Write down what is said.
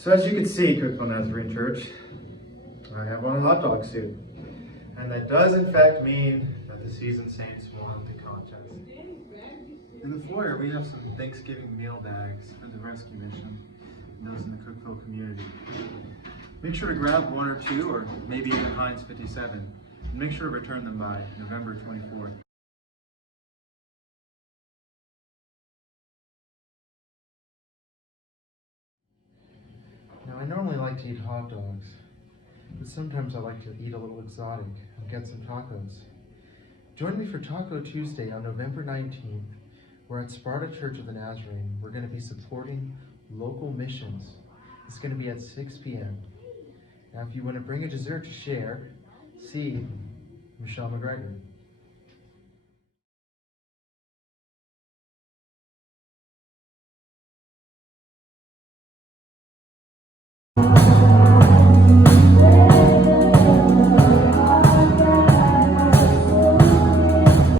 So as you can see, Cookville Nazarene Church, I have on a hot dog suit. And that does in fact mean that the Seasoned Saints won the contest. In the foyer, we have some Thanksgiving meal bags for the rescue mission and those in the Cookville community. Make sure to grab one or two, or maybe even Heinz 57, and make sure to return them by November 24th. Now, I normally like to eat hot dogs, but sometimes I like to eat a little exotic and get some tacos. Join me for Taco Tuesday on November 19th. We're at Sparta Church of the Nazarene. We're going to be supporting local missions. It's going to be at 6 p.m. Now, if you want to bring a dessert to share, see Michelle McGregor.